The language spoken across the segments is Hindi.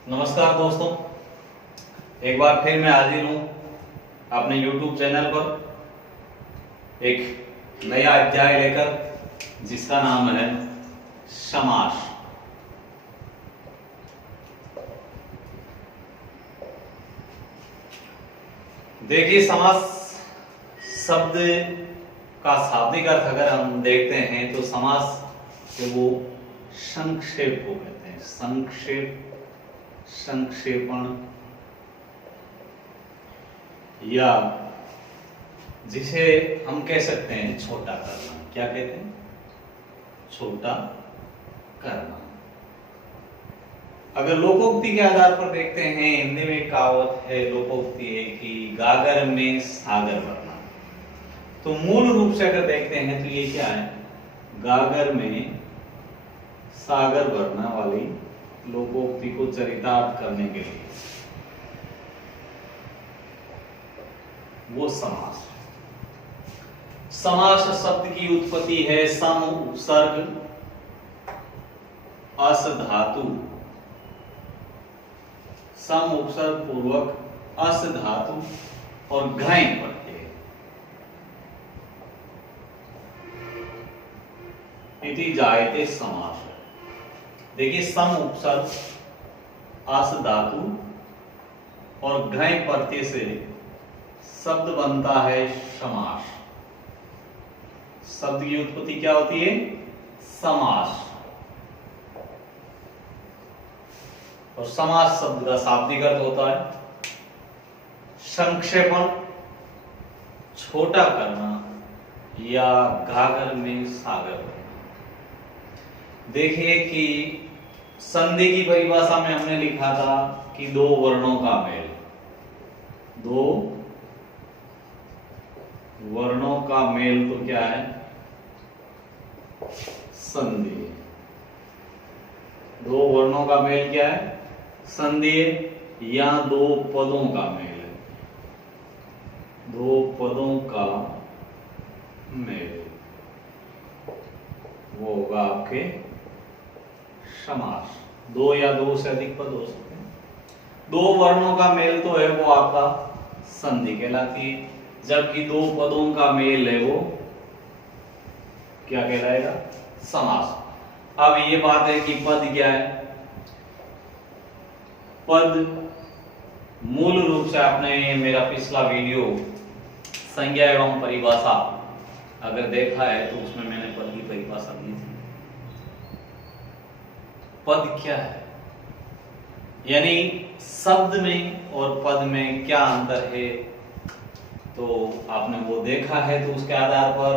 नमस्कार दोस्तों, एक बार फिर मैं हाजिर हूं अपने YouTube चैनल पर एक नया अध्याय लेकर जिसका नाम है समास। देखिए, समास शब्द का शाब्दिक अर्थ अगर हम देखते हैं तो समास से वो संक्षेप को कहते हैं। संक्षेप, संक्षेपण, या जिसे हम कह सकते हैं छोटा करना। क्या कहते हैं? छोटा करना। अगर लोकोक्ति के आधार पर देखते हैं, हिंदी में कहावत है, लोकोक्ति है कि गागर में सागर भरना। तो मूल रूप से अगर देखते हैं तो ये क्या है? गागर में सागर भरना वाली लोकोक्ति को चरितार्थ करने के लिए वो समास। समास शब्द की उत्पत्ति है सम उपसर्ग अस धातु, सम उपसर्ग पूर्वक अस धातु और घ्राई प्रत्यय इति जायते समास। देखिए, सम उपसर्ग अस धातु और घ्राई प्रत्यय से शब्द बनता है समास। शब्द की उत्पत्ति क्या होती है? समास। और समास शब्द का शाब्दिक अर्थ होता है संक्षेपण, छोटा करना या गागर में सागर भरना। देखिए कि संधि की परिभाषा में हमने लिखा था कि दो वर्णों का मेल, दो वर्णों का मेल तो क्या है? संधि। दो वर्णों का मेल क्या है? संधि। या दो पदों का मेल है, दो पदों का मेल, वो होगा आपके समास। दो या दो से अधिक पद हो सकते हैं। दो वर्णों का मेल तो है वो आपका संधि कहलाती है, जबकि दो पदों का मेल है वो क्या कहलाएगा? समास। अब ये बात है कि पद क्या है? पद मूल रूप से आपने मेरा पिछला वीडियो संज्ञा एवं परिभाषा अगर देखा है तो उसमें मैंने पद की परिभाषा दी थी। पद क्या है, यानी शब्द में और पद में क्या अंतर है, तो आपने वो देखा है। तो उसके आधार पर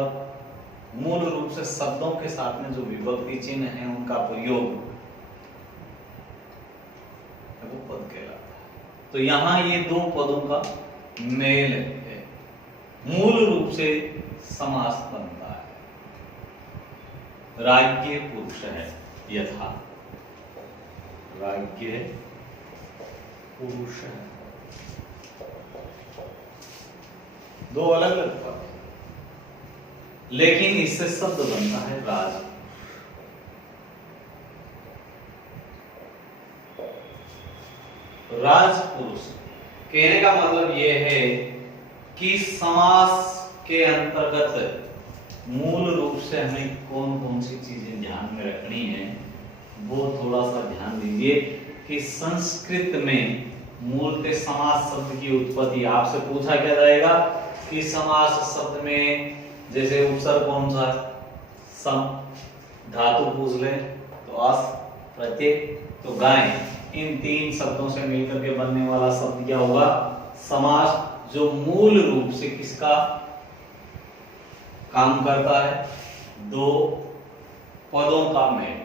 मूल रूप से शब्दों के साथ में जो विभक्ति चिन्ह है उनका प्रयोग वो पद कहलाता है। तो यहां ये दो पदों का मेल है, मूल रूप से समास बनता है। राज्य पुरुष है, यथा राज्य पुरुष है, दो अलग अलग पद, लेकिन इससे शब्द बनता है राज। राजपुरुष कहने का मतलब यह है कि समास के अंतर्गत मूल रूप से हमें कौन कौन सी चीजें ध्यान में रखनी है वो थोड़ा सा ध्यान दीजिए। कि संस्कृत में मूलतः समास शब्द की उत्पत्ति आपसे पूछा क्या जाएगा कि समास शब्द में जैसे उपसर्ग कौन सा? सम। धातु पूछ ले तो अस, प्रत्यय तो गाय। इन तीन शब्दों से मिलकर के बनने वाला शब्द क्या होगा? समास, जो मूल रूप से किसका काम करता है? दो पदों का मेल,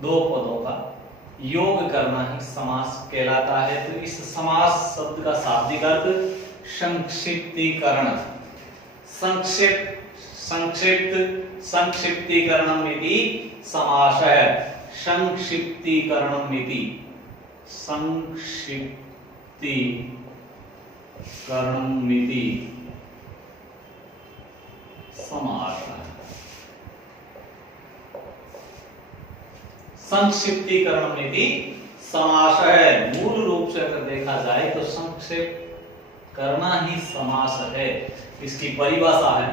दो पदों का योग करना ही समास कहलाता है। तो इस समास शब्द का शाब्दिक अर्थ संक्षिप्तीकरण, संक्षिप्तीकरणम इति समास है। संक्षिप्तीकरणम इति, संक्षिप्तीकरणम इति समास है। संक्षिप्तीकरणम इति समास है। मूल रूप से अगर देखा जाए तो संक्षेप करना ही समास है। इसकी परिभाषा है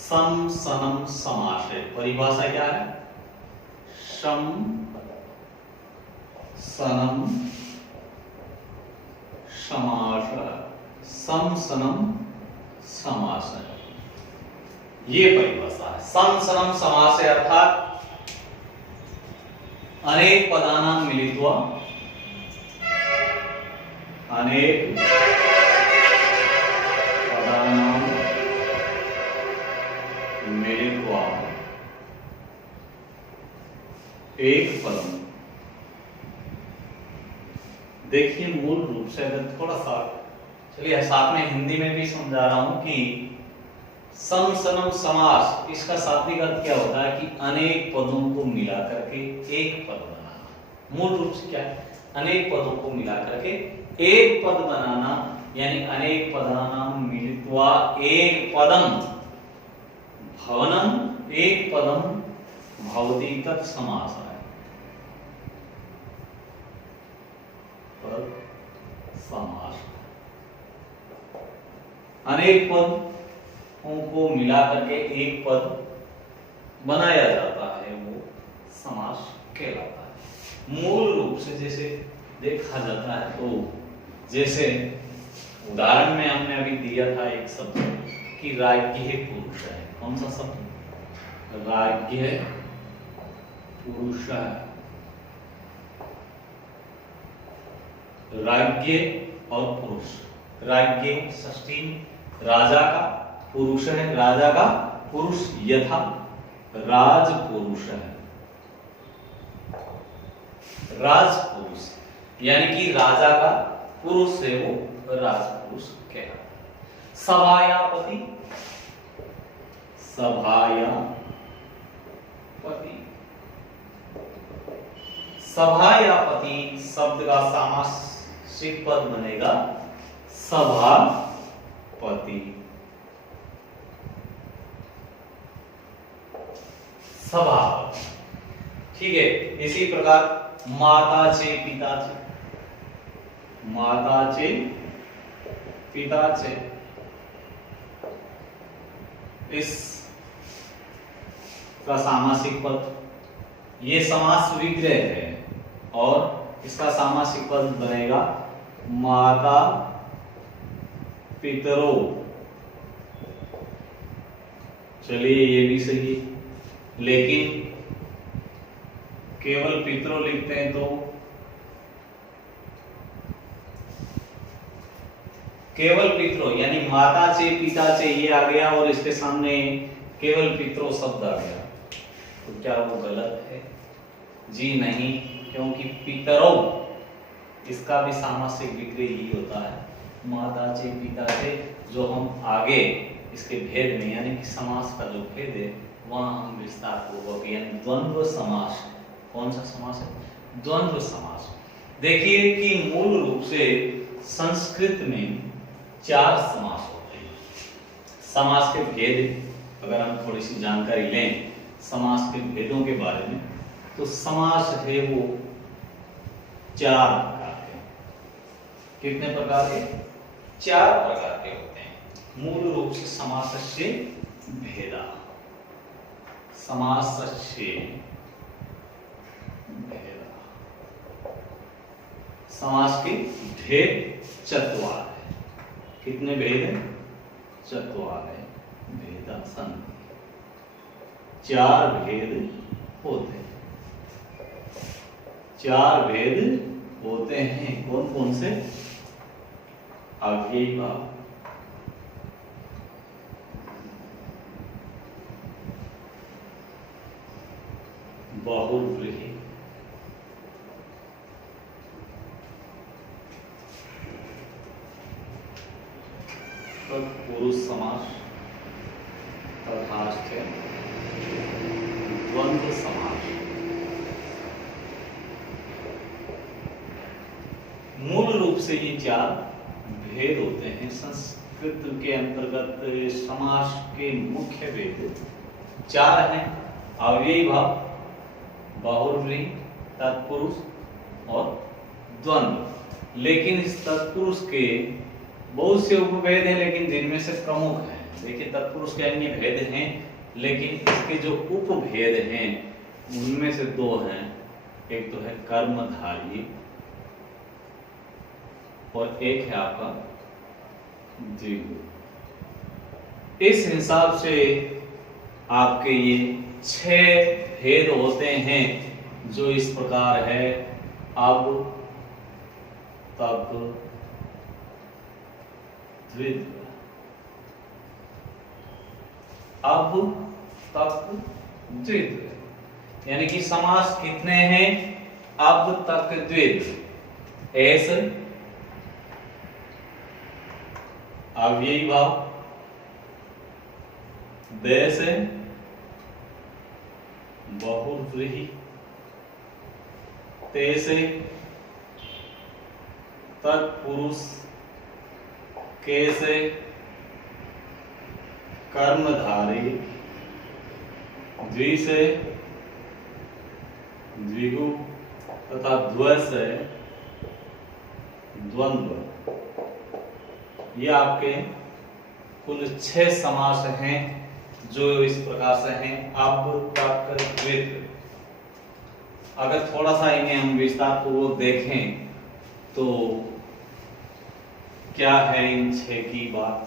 सम सनम समास है। परिभाषा क्या है? सम सनम समास, सम सनम समास है, ये परिभाषा है। सम सनम समास है अर्थात अनेक पदानां मिलित्वा, अनेक पदानां मिलित्वा एक पदम। देखिए मूल रूप से अगर थोड़ा सा चलिए साथ में हिंदी में भी समझा रहा हूं कि सम सनम समास, इसका शाब्दिक अर्थ क्या होता है कि अनेक पदों को मिला करके एक पद बनाना। मूल रूप से क्या है? अनेक पदों को मिला करके एक पद बनाना, यानी अनेक पदानां मिलित्वा एक पदम भवनम एक पदम भवति तत् समास है। पद समास, अनेक पद को मिला करके एक पद बनाया जाता है, वो समास कहलाता है। मूल रूप से जैसे देखा जाता है तो जैसे उदाहरण में हमने अभी दिया था एक शब्द कि राज्य पुरुष है। कौन सा शब्द? राज्य पुरुष है। राज्य और पुरुष, राज्य षष्ठी राजा का, पुरुष है राजा का पुरुष, यथा राज पुरुष है। राज पुरुष यानी कि राजा का पुरुष है वो राजपुरुष कहलाता है। सभायापति, सभायापति, सभायापति शब्द का सामासिक पद बनेगा सभापति। सभा, ठीक है। इसी प्रकार माता चे पिता चे, माता चे पिता चे, इस का सामासिक पद, ये समास विग्रह है और इसका सामासिक पद बनेगा माता पितरो। चलिए ये भी सही है, लेकिन केवल पितरो लिखते हैं तो केवल पितरो यानी माता से पिता से ये आ गया और इसके सामने केवल पितरो शब्द आ गया, तो क्या वो गलत है? जी नहीं, क्योंकि पितरो इसका भी सामासिक विग्रह ही होता है माता से पिता से, जो हम आगे इसके भेद में यानी कि समास का जो भेद है वहां हम विस्तार पूर्वक, यानी द्वंद्व समास। कौन सा समास है? द्वंद्व समास। देखिए कि मूल रूप से संस्कृत में 4 समास होते हैं। समास के भेद अगर हम थोड़ी सी जानकारी लें समास के भेदों के बारे में, तो समास है वो 4 प्रकार के। कितने प्रकार के? 4 प्रकार के होते हैं। मूल रूप से समासस्य भेदा, समासस्य भेदा, समास के भेद 4 है। कितने भेद हैं? 4 है। भेदा संधि, 4 भेद होते हैं। 4 भेद होते हैं। कौन कौन से? अव्ययी भाव, बहुव्रीहि, तत्पुरुष समास, तथास्थ द्वंद्व समास। मूल रूप से ये 4 भेद होते हैं। संस्कृत के अंतर्गत समास के मुख्य भेद 4 हैं। अव्ययी भाव, बहुव्रीहि, तत्पुरुष और द्वंद्व। लेकिन इस तत्पुरुष के बहुत से उपभेद हैं, लेकिन जिनमें से प्रमुख हैं, देखिए तत्पुरुष के अन्य भेद हैं, लेकिन इसके जो उपभेद हैं उनमें से दो हैं। एक तो है कर्मधारी और एक है आपका द्विगु। इस हिसाब से आपके ये 6 भेद होते हैं, जो इस प्रकार है। अब तक द्वित्व, अब तक द्वित्व, यानी कि समास कितने हैं? अब तक द्वित्व। ऐसे अव्ययी भाव, वैसे बहुव्रीहि, तैसे तत्पुरुष, कैसे कर्मधारी, द्विसे द्विगु तथा द्वैसे द्वंद्व। ये आपके कुल 6 समास हैं, जो इस प्रकार से हैं। अब तक द्वित्व। अगर थोड़ा सा इन्हें हम विस्तार पूर्वक देखें तो क्या है इन 6 की बात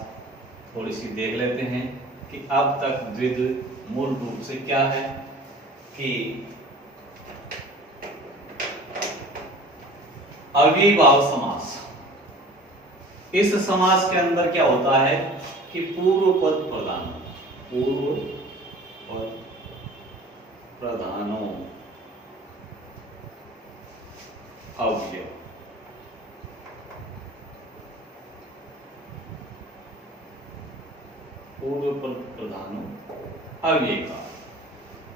थोड़ी सी देख लेते हैं कि अब तक द्वित्व मूल रूप से क्या है। कि अव्ययी भाव समास, इस समास के अंदर क्या होता है कि पूर्व पद प्रधान, पूर्व पद प्रधानों अव्यय, पूर्व पद प्रधानों अव्यय का,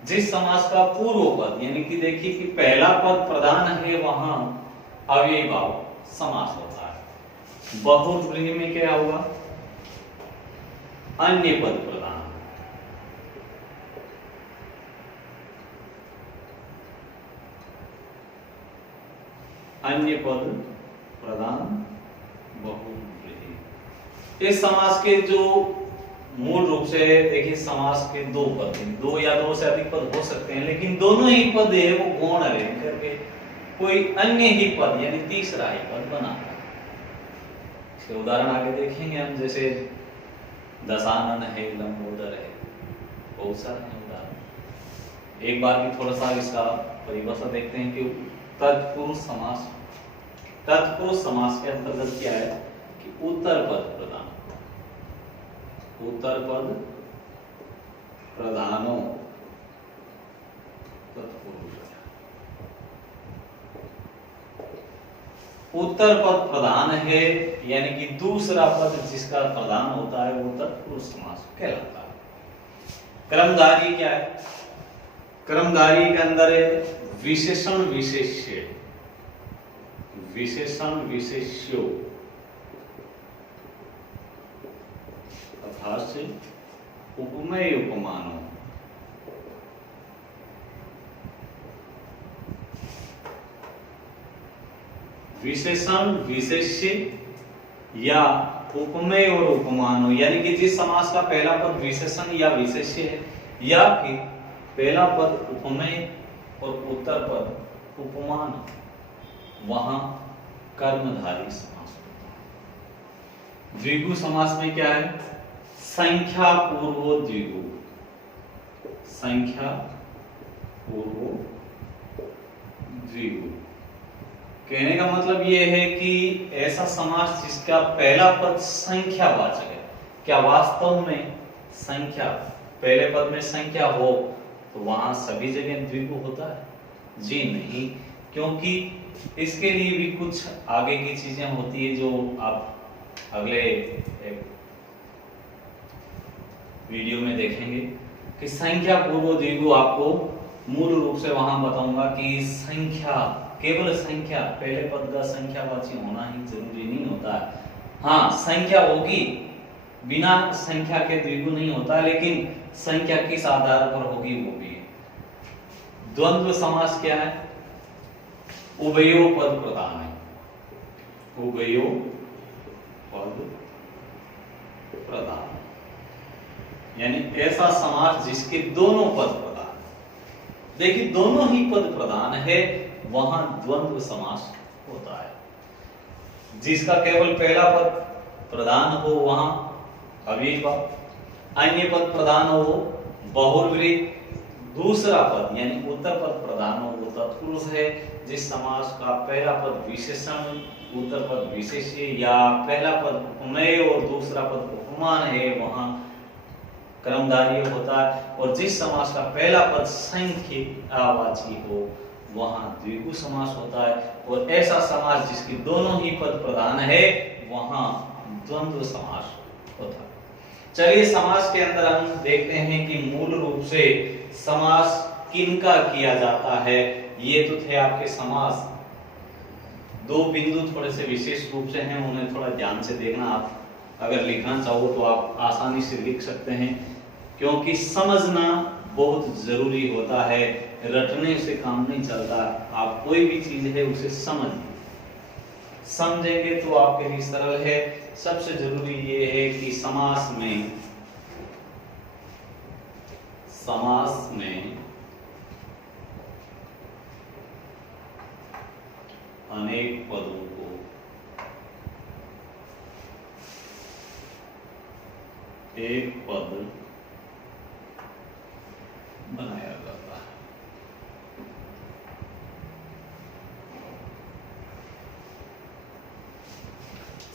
जिस समास का पूर्व पद, यानी कि देखिए कि पहला पद प्रधान है, वहां अव्ययी भाव समास होता है। बहुव्रीहि में क्या होगा? अन्य पद प्रधान, अन्य पद प्रधान बहुव्रीहि। इस समास के जो मूल रूप से देखिए समास के 2 पद हैं, 2 या 2 से अधिक पद हो सकते हैं, लेकिन दोनों ही पद है वो गौण रह करके कोई अन्य ही पद यानी तीसरा ही पद बनाता है। इसके उदाहरण आगे देखेंगे हम, जैसे दशानन है, लंबोदर है, बहुत सारे हैं उदाहरण। एक बार भी थोड़ा सा इसका परिभाषा देखते हैं कि तत्पुरुष समास, तत्पुरुष समास के अंतर्गत क्या है कि उत्तर पद प्रधान, उत्तर पद प्रधानों तत्पुरुष, उत्तर पद प्रधान है, यानी कि दूसरा पद जिसका प्रधान होता है वो तत्पुरुष समास कहलाता है। कर्मधारी क्या है? कर्मधारी के अंदर है विशेषण विशेष्य, विशेषण विशेष्यो तथा से उपमेय उपमानों, विशेषण विशेष्य या उपमेय और उपमानों, यानी कि जिस समास का पहला पद विशेषण या विशेष्य है, या फिर पहला पद उपमेय और उत्तर पद उपमान, वहां कर्मधारी समास होता है। द्विगु समास में क्या है? संख्या पूर्व द्विगु, संख्या पूर्व द्विगु। कहने का मतलब यह है कि ऐसा समास जिसका पहला पद संख्यावाचक है। क्या वास्तव में संख्या, पहले पद में संख्या हो तो वहां सभी जगह द्विगु होता है? जी नहीं, क्योंकि इसके लिए भी कुछ आगे की चीजें होती है जो आप अगले वीडियो में देखेंगे कि संख्या पूर्व द्विगु आपको मूल रूप से वहां बताऊंगा कि संख्या, केवल संख्या, पहले पद का संख्यावाची होना ही जरूरी नहीं होता है। हाँ, संख्या होगी, बिना संख्या के द्विगु नहीं होता, लेकिन संख्या किस आधार पर होगी वो भी। द्वंद्व समास क्या है? उभयो पद प्रधान है, उभयो पद प्रधान, यानी ऐसा समास जिसके दोनों पद प्रधान। देखिए दोनों ही पद प्रधान है, वहां द्वंद्व समास होता है। जिसका केवल पहला पद प्रधान हो वहां अव्ययी पद, अन्य पद प्रधान हो वो बहुब्रीहि, दूसरा पद यानी उत्तर पद प्रधान हो वो तत्पुरुष है। जिस समास का पहला पद विशेषण, उत्तर पद विशेष्य या पहला पद उपमेय और दूसरा पद उपमान है वहां कर्मधारय होता है। और जिस समास का पहला पद संख्यावाची हो वहां द्विगु समास होता है। और ऐसा समास जिसके दोनों ही पद प्रधान है वहां द्वंद्व समास होता है। चलिए समास के अंदर हम देखते हैं कि मूल रूप से समास किनका किया जाता है। ये तो थे आपके समास, दो बिंदु थोड़े से विशेष रूप से हैं, उन्हें थोड़ा ध्यान से देखना। आप अगर लिखना चाहो तो आप आसानी से लिख सकते हैं, क्योंकि समझना बहुत जरूरी होता है, रटने से काम नहीं चलता। आप कोई भी चीज है उसे समझेंगे तो आपके लिए सरल है। सबसे जरूरी ये है कि समास में अनेक पदों को एक पद बनाया जाता है।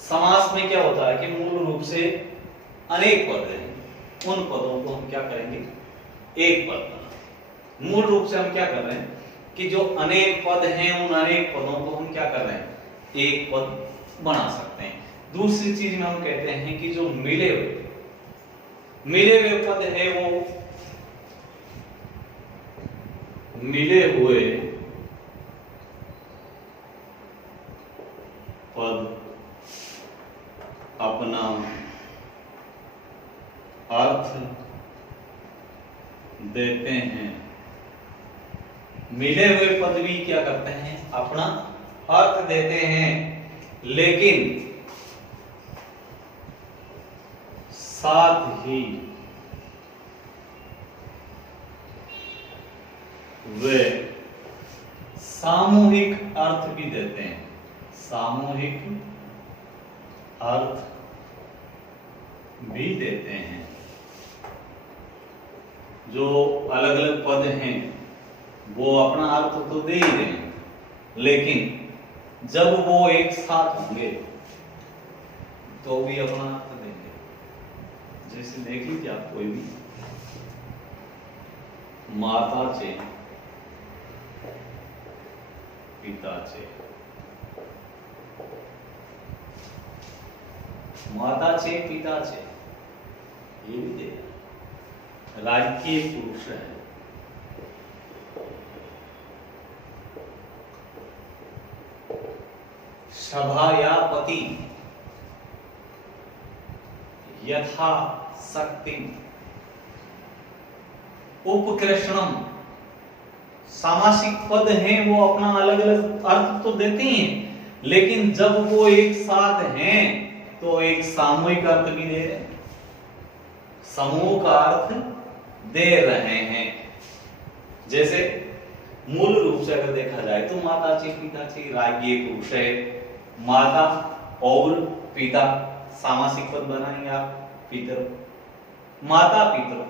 समास में क्या होता है कि मूल रूप से अनेक पद हैं, उन पदों को हम क्या करेंगे, एक पद बना। मूल रूप से हम क्या कर रहे हैं कि जो अनेक पद हैं उन अनेक पदों को हम क्या कर रहे हैं, एक पद बना सकते हैं। दूसरी चीज में हम कहते हैं कि जो मिले हुए पद है वो मिले हुए पद अपना अर्थ देते हैं। मिले हुए पद भी क्या करते हैं, अपना अर्थ देते हैं, लेकिन साथ ही वे सामूहिक अर्थ भी देते हैं। सामूहिक अर्थ भी देते हैं। जो अलग अलग पद हैं वो अपना अर्थ तो दे ही रहे हैं, लेकिन जब वो एक साथ होंगे तो भी अपना अर्थ देंगे। जैसे देख लीजिए आप कोई भी, माताचे पिताचे, माताचे पिताचे, ये भी दे राज्य पुरुष है। सभायापति, यथा शक्ति, उपकृष्णम। सामासिक पद हैं वो अपना अलग अलग अर्थ तो देते हैं, लेकिन जब वो एक साथ हैं तो एक सामूहिक अर्थ भी दे रहे हैं, समूह का अर्थ दे रहे हैं। जैसे मूल रूप से अगर देखा जाए तो माताची पिताची राज्य पुरुष है, माता और पिता सामासिक पद बनाएंगे आप, पितर, माता पितर,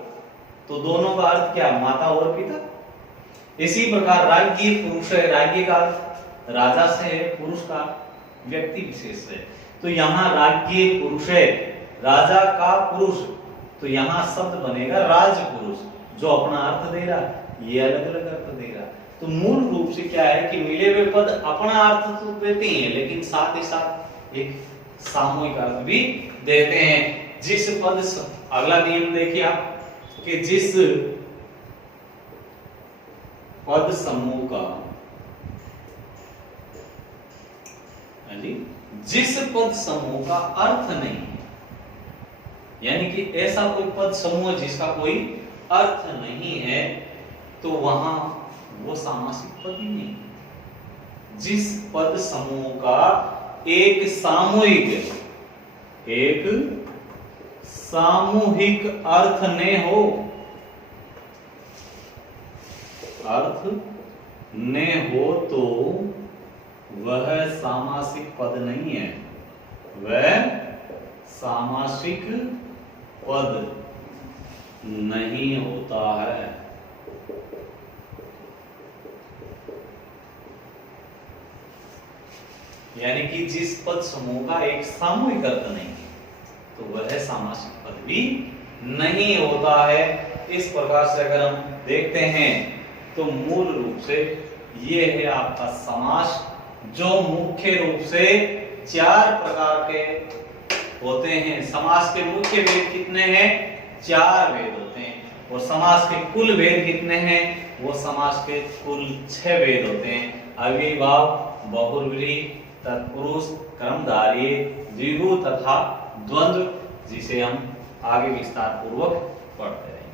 तो दोनों का अर्थ क्या, माता और पिता। इसी प्रकार राज्य पुरुष है, राज्य का अर्थ राजा से है, पुरुष का व्यक्ति विशेष है। तो यहाँ राज्य पुरुष है, राजा का पुरुष, तो यहाँ शब्द बनेगा राजपुरुष, जो अपना अर्थ दे रहा, ये अलग अलग अर्थ दे रहा। तो मूल रूप से क्या है कि मिले हुए पद अपना अर्थ तो देते हैं, लेकिन साथ ही साथ एक सामूहिक अर्थ भी देते हैं। जिस पद, अगला नियम देखिए आप, कि जिस पद समूह का, जिस पद समूह का अर्थ नहीं है, यानी कि ऐसा कोई पद समूह जिसका कोई अर्थ नहीं है, तो वहां वो सामासिक पद ही नहीं। जिस पद समूह का एक सामूहिक अर्थ ने हो, तो वह सामासिक पद नहीं है, वह सामासिक पद नहीं होता है। यानी कि जिस पद समूह का एक सामूहिक अर्थ नहीं है तो वह सामासिक पद भी नहीं होता है। इस प्रकार से अगर हम देखते हैं तो मूल रूप से ये है आपका समास, जो मुख्य रूप से 4 प्रकार के होते हैं। समास के मुख्य भेद कितने हैं? 4 भेद होते हैं। और समास के कुल भेद कितने हैं? वो समास के कुल 6 भेद होते हैं। अव्ययीभाव, बहुब्रीहि, तत्पुरुष, कर्मधारय, द्विगु तथा द्वंद्व, जिसे हम आगे विस्तार पूर्वक पढ़ते रहेंगे।